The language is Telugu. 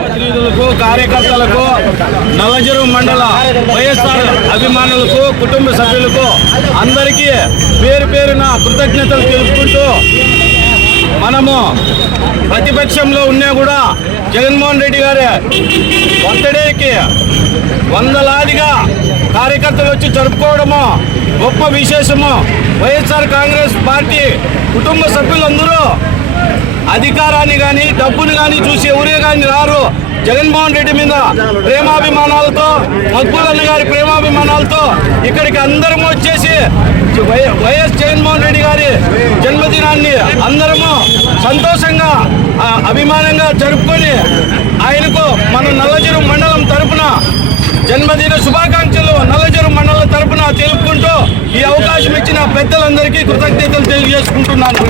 ప్రతినిధులకు, కార్యకర్తలకు, నల్లచెరువు మండల వైఎస్ఆర్ అభిమానులకు, కుటుంబ సభ్యులకు అందరికీ పేరు పేరున కృతజ్ఞతలు తెలుపుకుంటూ, మనము ప్రతిపక్షంలో ఉన్నా కూడా జగన్మోహన్ రెడ్డి గారి బర్త్డేకి వందలాదిగా కార్యకర్తలు వచ్చి జరుపుకోవడము గొప్ప విశేషము. వైఎస్ఆర్ కాంగ్రెస్ పార్టీ కుటుంబ సభ్యులందరూ అధికారాన్ని కానీ డబ్బును కానీ చూసి ఎవరే కానీ రారు. జగన్మోహన్ రెడ్డి మీద ప్రేమాభిమానాలతో, మక్బూల్ గారి ప్రేమాభిమానాలతో ఇక్కడికి అందరము వచ్చేసి వైఎస్ జగన్మోహన్ రెడ్డి గారి జన్మదినాన్ని అందరము సంతోషంగా అభిమానంగా జరుపుకొని ఆయనకు మన నల్లచెరువు మండలం తరపున జన్మదిన శుభాకాంక్షలు నల్లచెరువు మండలం తరపున తెలుపుకుంటూ ఈ అవకాశం ఇచ్చిన పెద్దలందరికీ కృతజ్ఞతలు తెలియజేసుకుంటున్నాను.